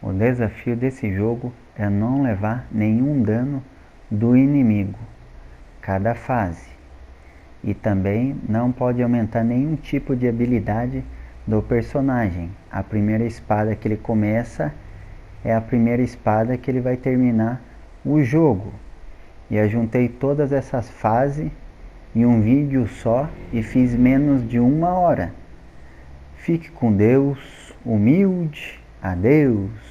O desafio desse jogo é não levar nenhum dano do inimigo, cada fase. E também não pode aumentar nenhum tipo de habilidade do personagem. A primeira espada que ele começa é a primeira espada que ele vai terminar o jogo. E eu juntei todas essas fases em um vídeo só e fiz menos de 1 hora. Fique com Deus, humilde, adeus.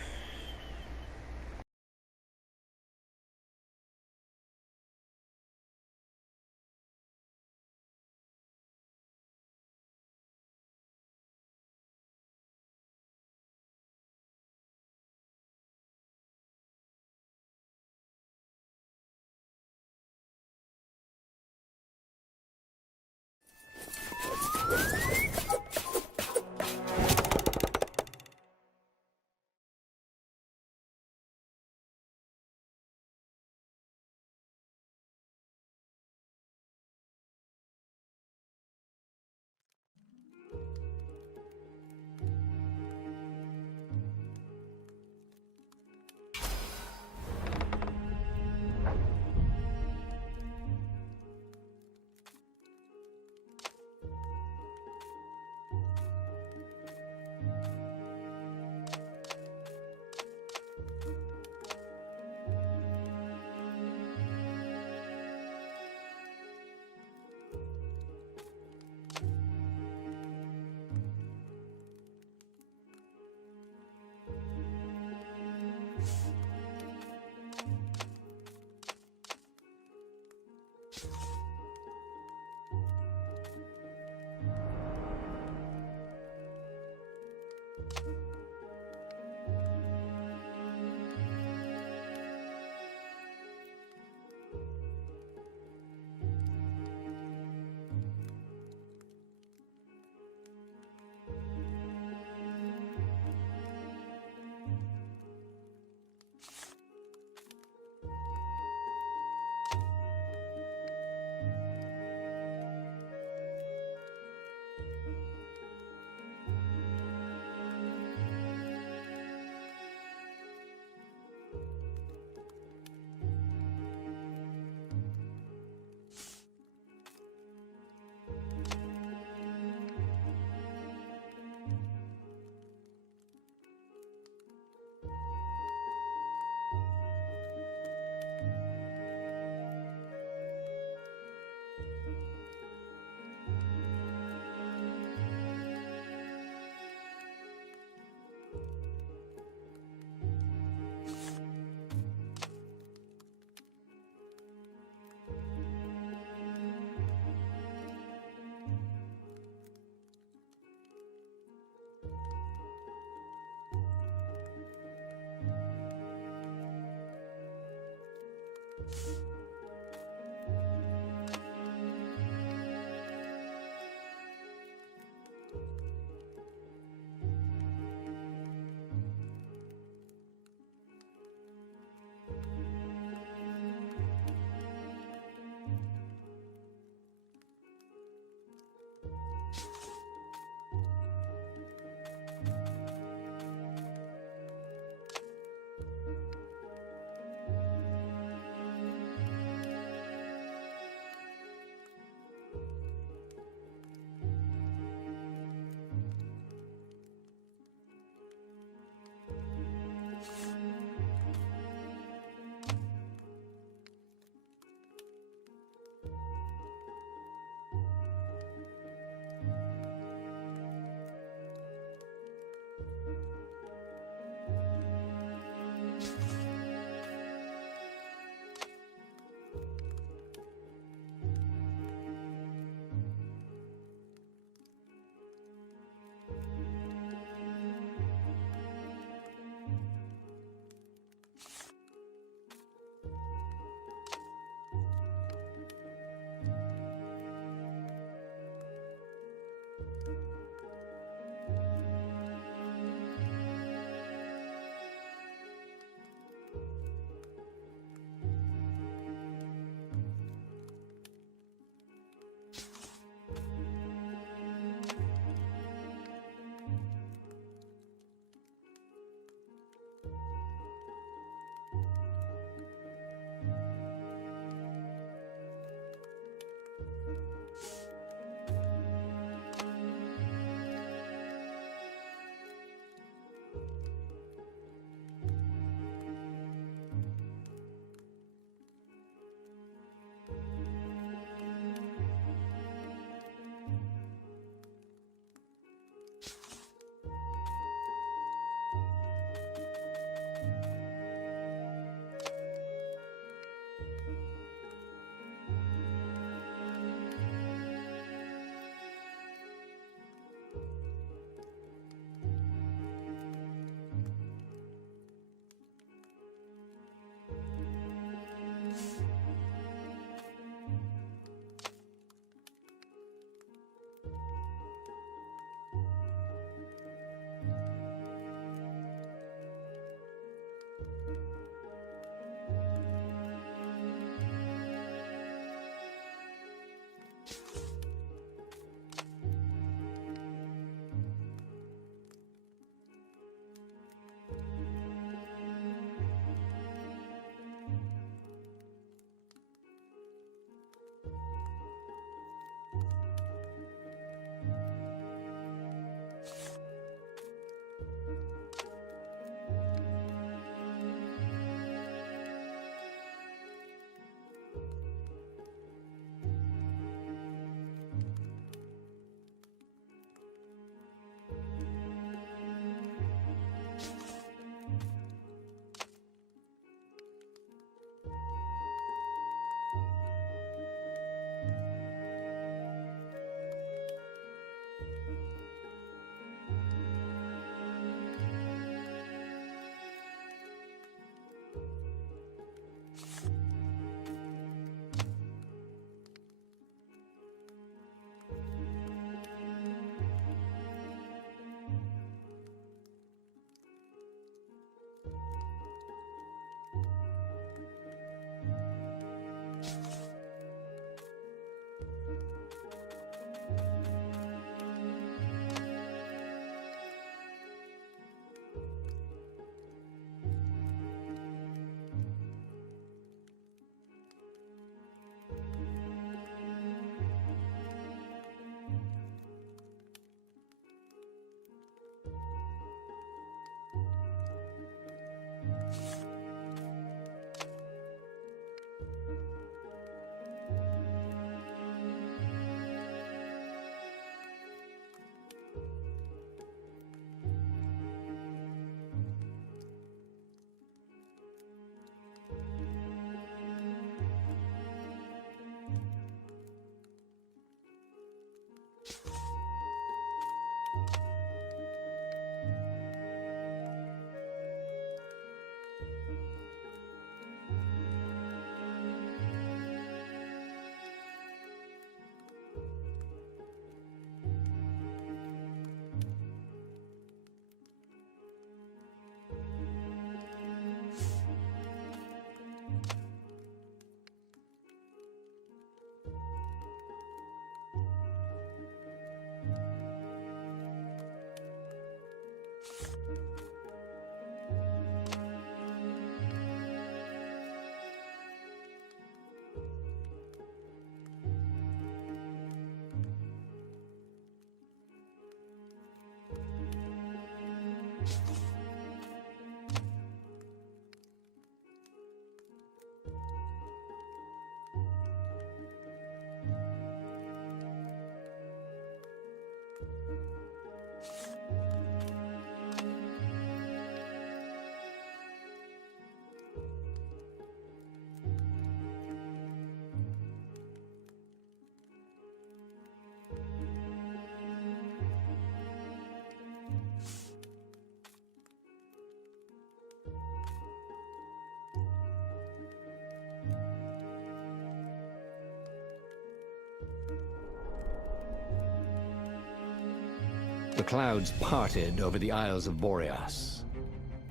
The clouds parted over the Isles of Boreas.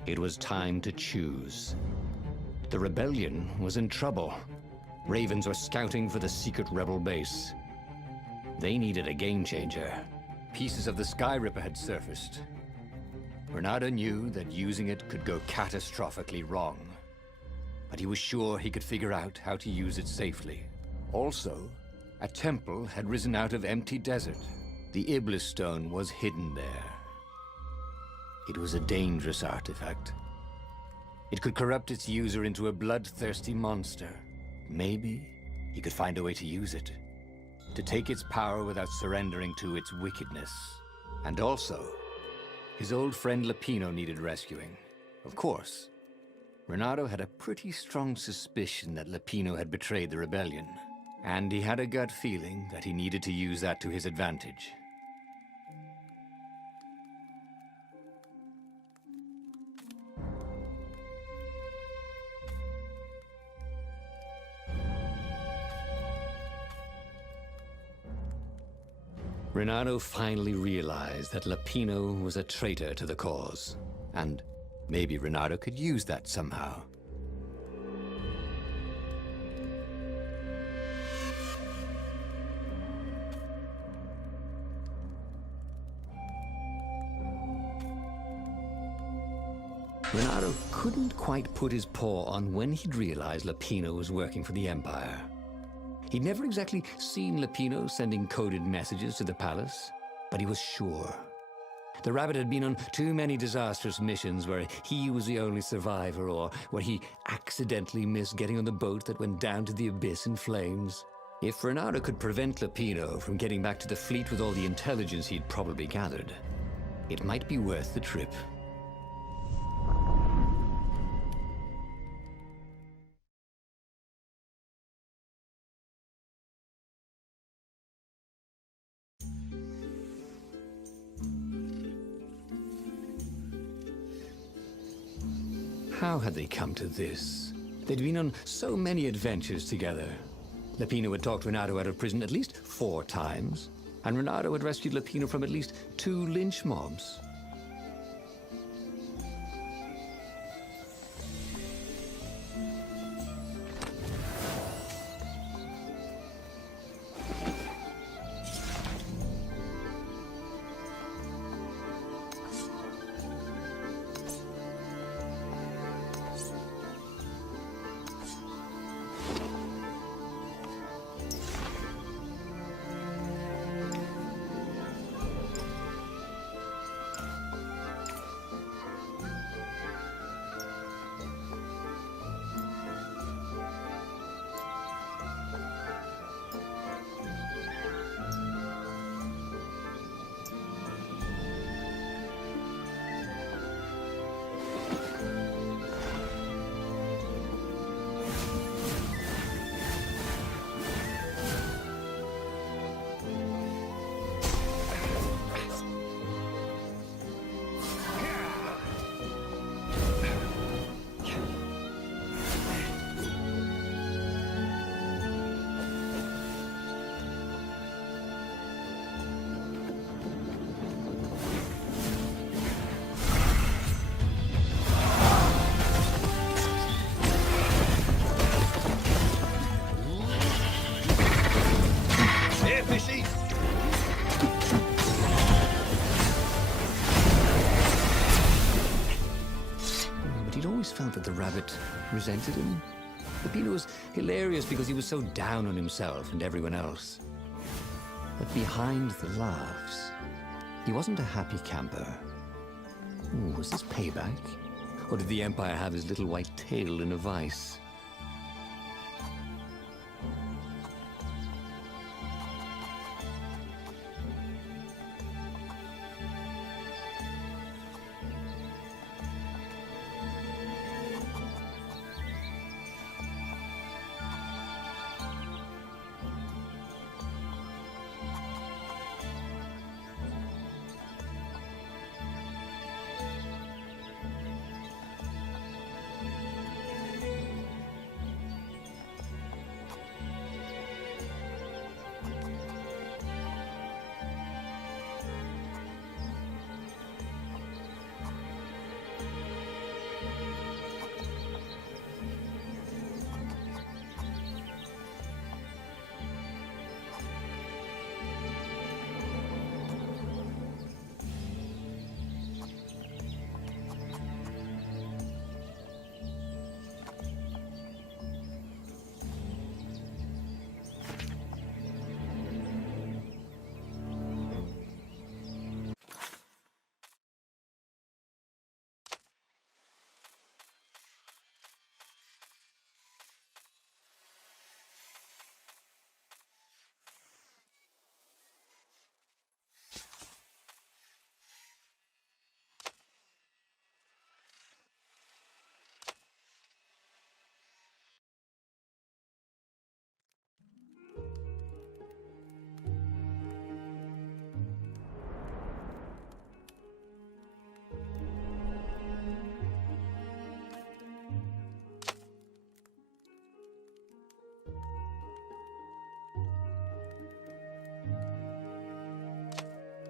It was time to choose. The rebellion was in trouble. Ravens were scouting for the secret rebel base. They needed a game changer. Pieces of the Sky Ripper had surfaced. Renado knew that using it could go catastrophically wrong. But he was sure he could figure out how to use it safely. Also, a temple had risen out of empty desert. The Iblis stone was hidden there. It was a dangerous artifact. It could corrupt its user into a bloodthirsty monster. Maybe he could find a way to use it, to take its power without surrendering to its wickedness. And also, his old friend Lapino needed rescuing. Of course, Renado had a pretty strong suspicion that Lapino had betrayed the rebellion, and he had a gut feeling that he needed to use that to his advantage. Renado finally realized that Lapino was a traitor to the cause, and maybe Renado could use that somehow. Renado couldn't quite put his paw on when he'd realized Lapino was working for the Empire. He'd never exactly seen Lapino sending coded messages to the palace, but he was sure. The rabbit had been on too many disastrous missions where he was the only survivor, or where he accidentally missed getting on the boat that went down to the abyss in flames. If Renado could prevent Lapino from getting back to the fleet with all the intelligence he'd probably gathered, it might be worth the trip. How had they come to this? They'd been on so many adventures together. Lapino had talked Renado out of prison at least 4 times, and Renado had rescued Lapino from at least 2 lynch mobs. Felt that the rabbit resented him. Lapino was hilarious because he was so down on himself and everyone else. But behind the laughs, he wasn't a happy camper. Ooh, was this payback? Or did the Empire have his little white tail in a vice?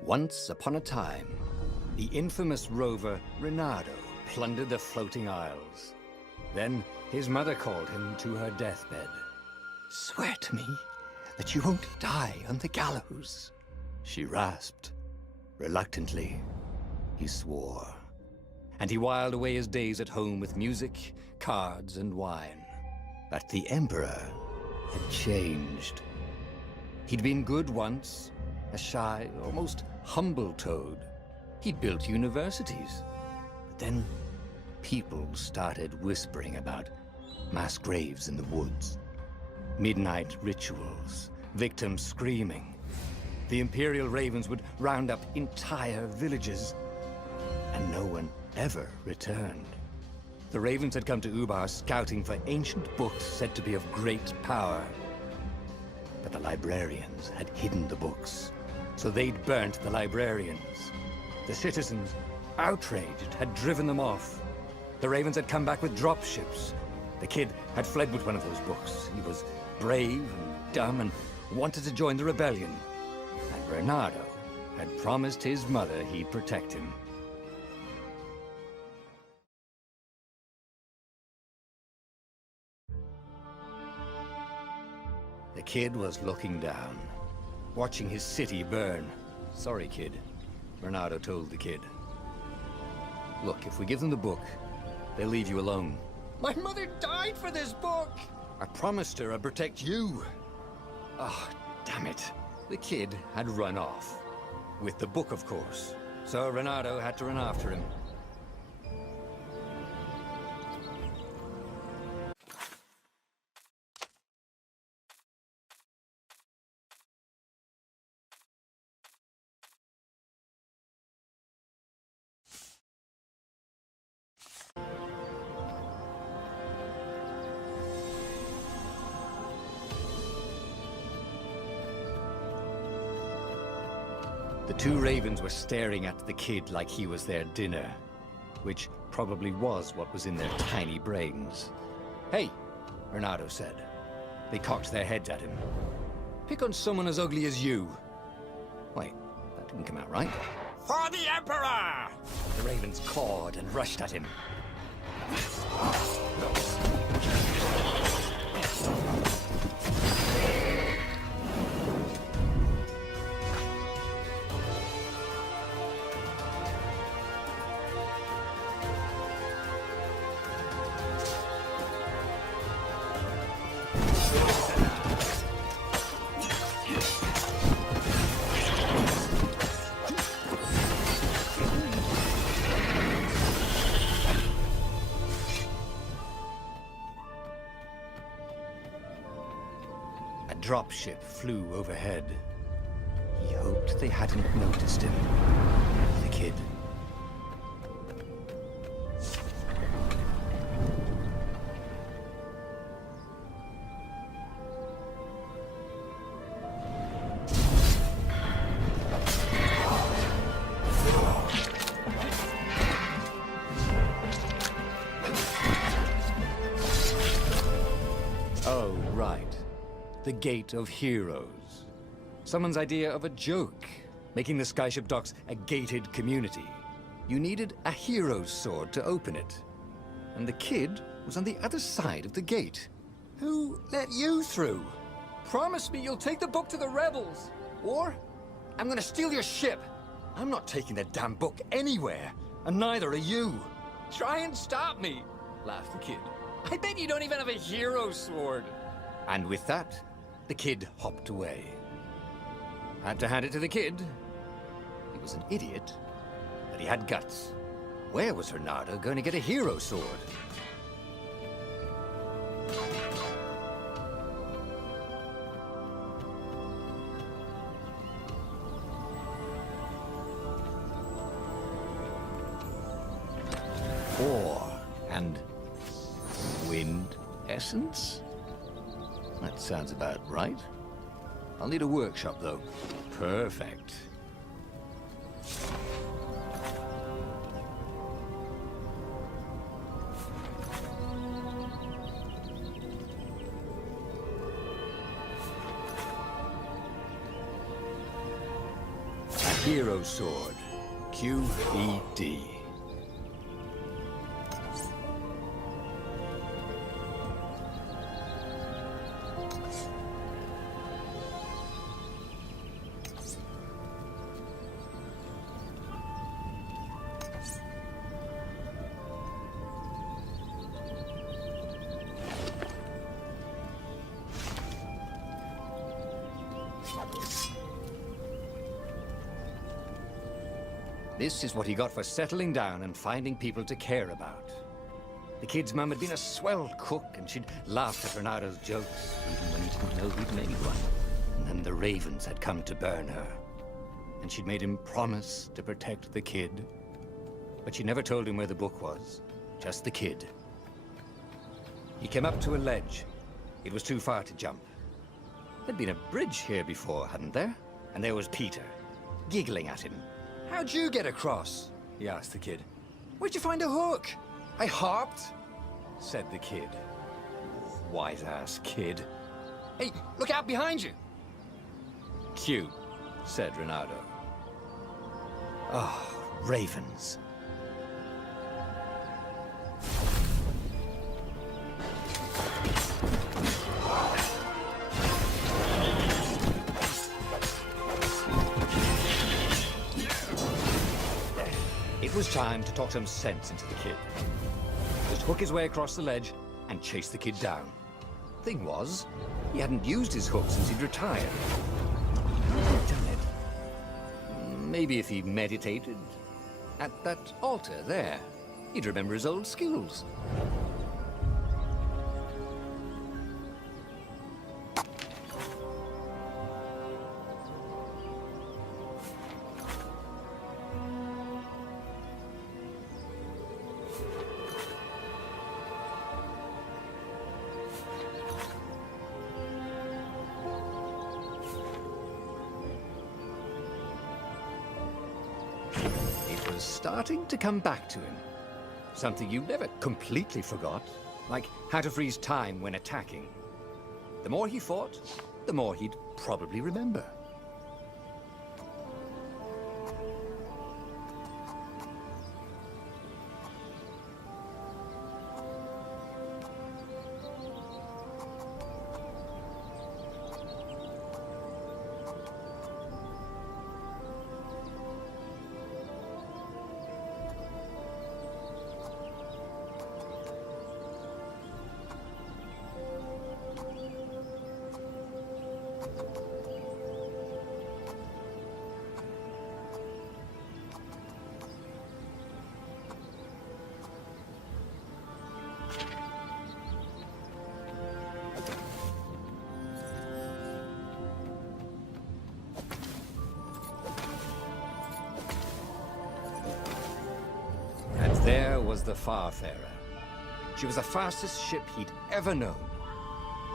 Once upon a time, the infamous rover Reynardo plundered the floating isles. Then his mother called him to her deathbed. "Swear to me that you won't die on the gallows," she rasped. Reluctantly, he swore. And he whiled away his days at home with music, cards, and wine. But the Emperor had changed. He'd been good once, a shy, almost humble toad. He'd built universities. But then people started whispering about mass graves in the woods, midnight rituals, victims screaming. The Imperial Ravens would round up entire villages, and no one ever returned. The Ravens had come to Ubar scouting for ancient books said to be of great power. But the librarians had hidden the books, so they'd burnt the librarians. The citizens, outraged, had driven them off. The Ravens had come back with dropships. The kid had fled with one of those books. He was brave and dumb and wanted to join the rebellion. And Reynardo had promised his mother he'd protect him. The kid was looking down, watching his city burn. "Sorry, kid," Reynardo told the kid. "Look, if we give them the book, they'll leave you alone." "My mother died for this book!" "I promised her I'd protect you." "Oh, damn it." The kid had run off. With the book, of course. So Reynardo had to run after him. The two Ravens were staring at the kid like he was their dinner, which probably was what was in their tiny brains. "Hey," Reynardo said. They cocked their heads at him. "Pick on someone as ugly as you." Wait, that didn't come out right. "For the Emperor!" The Ravens cawed and rushed at him. dropship flew overhead. He hoped they hadn't noticed him. The kid. Oh, right. The Gate of Heroes. Someone's idea of a joke, making the skyship docks a gated community. You needed a hero's sword to open it. And the kid was on the other side of the gate. Who let you through? Promise me you'll take the book to the rebels, or I'm gonna steal your ship. I'm not taking that damn book anywhere, and neither are you. Try and stop me, laughed the kid. I bet you don't even have a hero sword. And with that, the kid hopped away. Had to hand it to the kid. He was an idiot, but he had guts. Where was Zerando going to get a hero sword? Ore and wind essence? That sounds about right. I'll need a workshop, though. Perfect. A hero sword. QED. This is what he got for settling down and finding people to care about. The kid's mum had been a swell cook, and she'd laughed at Renato's jokes, even when he didn't know he'd made one. And then the ravens had come to burn her. And she'd made him promise to protect the kid. But she never told him where the book was, just the kid. He came up to a ledge. It was too far to jump. There'd been a bridge here before, hadn't there? And there was Peter, giggling at him. How'd you get across? He asked the kid. Where'd you find a hook? I hopped, said the kid. Wise-ass kid. Hey, look out behind you. Cute, said Renato. Oh, ravens. It was time to talk some sense into the kid. Just hook his way across the ledge and chase the kid down. Thing was, he hadn't used his hook since he'd retired. How had he done it? Maybe if he meditated at that altar there, he'd remember his old skills. Starting to come back to him. Something you never completely forgot, like how to freeze time when attacking. The more he fought, the more he'd probably remember. There was the Farfarer. She was the fastest ship he'd ever known.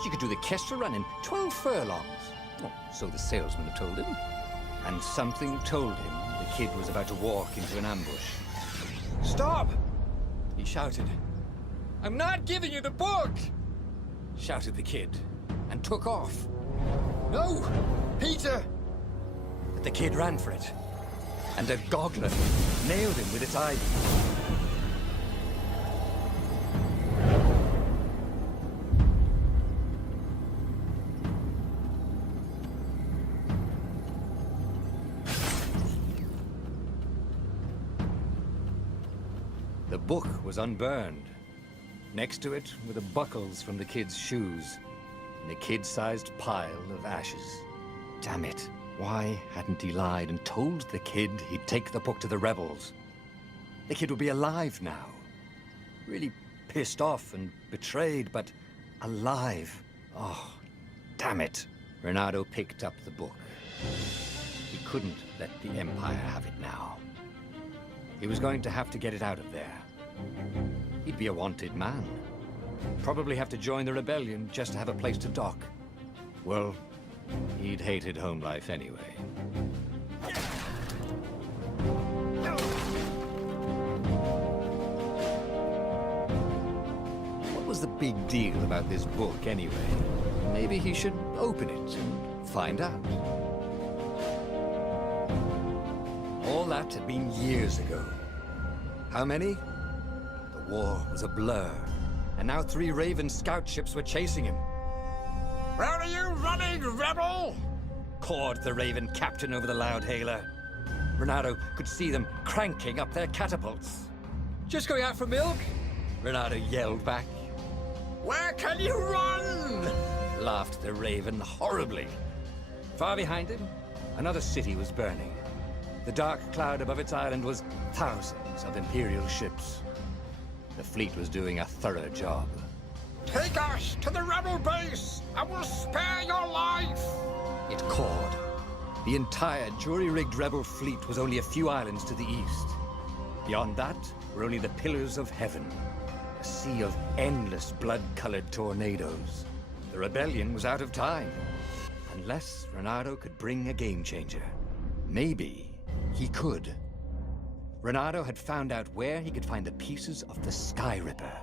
She could do the Kestrel run in 12 furlongs. Oh, so the salesman had told him. And something told him the kid was about to walk into an ambush. "Stop!" he shouted. "I'm not giving you the book!" shouted the kid, and took off. "No! Peter!" But the kid ran for it, and a goggler nailed him with its ivy. The book was unburned. Next to it were the buckles from the kid's shoes, and a kid-sized pile of ashes. Damn it. Why hadn't he lied and told the kid he'd take the book to the rebels? The kid would be alive now. Really pissed off and betrayed, but alive. Oh, damn it. Renato picked up the book. He couldn't let the Empire have it now. He was going to have to get it out of there. He'd be a wanted man. Probably have to join the rebellion just to have a place to dock. Well, he'd hated home life anyway. What was the big deal about this book anyway? Maybe he should open it and find out. All that had been years ago. How many? The war was a blur, and now 3 Raven scout ships were chasing him. "Where are you running, rebel?" cawed the Raven captain over the loud hailer. Renato could see them cranking up their catapults. "Just going out for milk?" Renato yelled back. "Where can you run?" laughed the Raven horribly. Far behind him, another city was burning. The dark cloud above its island was thousands of Imperial ships. The fleet was doing a thorough job. "Take us to the rebel base! I will spare your life!" it cawed. The entire jury-rigged rebel fleet was only a few islands to the east. Beyond that were only the pillars of heaven, a sea of endless blood-colored tornadoes. The rebellion was out of time, unless Renato could bring a game-changer. Maybe he could. Renato had found out where he could find the pieces of the Sky Ripper,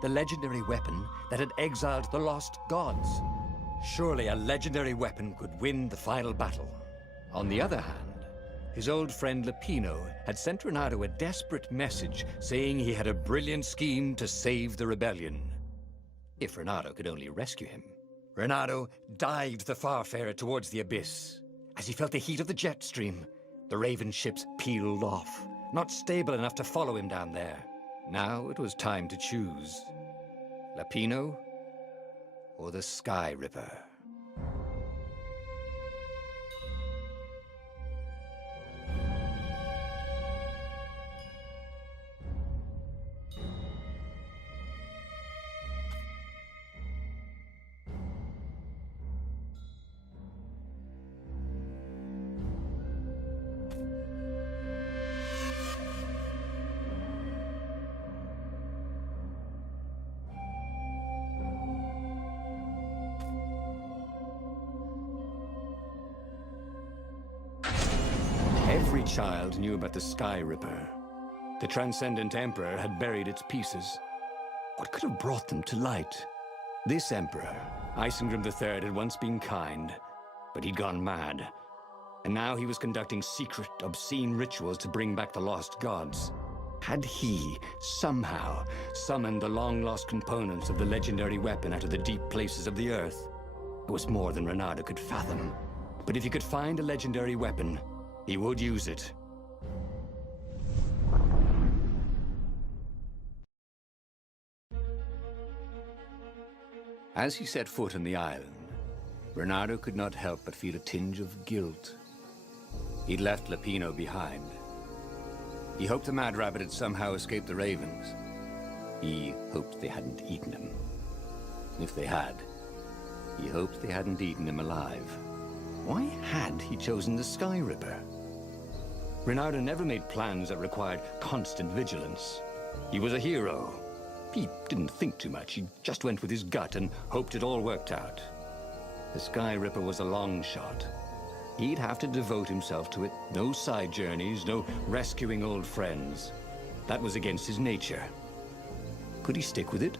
the legendary weapon that had exiled the lost gods. Surely a legendary weapon could win the final battle. On the other hand, his old friend Lapino had sent Renato a desperate message saying he had a brilliant scheme to save the rebellion. If Renato could only rescue him. Renato dived the Farfarer towards the abyss. As he felt the heat of the jet stream, the Raven ships peeled off, not stable enough to follow him down there. Now it was time to choose. Lapino or the Sky Ripper? Every child knew about the Sky Ripper. The Transcendent Emperor had buried its pieces. What could have brought them to light? This Emperor, Isengrim III, had once been kind, but he'd gone mad. And now he was conducting secret, obscene rituals to bring back the lost gods. Had he, somehow, summoned the long-lost components of the legendary weapon out of the deep places of the earth? It was more than Renato could fathom. But if he could find a legendary weapon, he would use it. As he set foot on the island, Renato could not help but feel a tinge of guilt. He'd left Lapino behind. He hoped the Mad Rabbit had somehow escaped the Ravens. He hoped they hadn't eaten him. If they had, he hoped they hadn't eaten him alive. Why had he chosen the Sky Ripper? Renato never made plans that required constant vigilance. He was a hero. He didn't think too much. He just went with his gut and hoped it all worked out. The Sky Ripper was a long shot. He'd have to devote himself to it. No side journeys, no rescuing old friends. That was against his nature. Could he stick with it?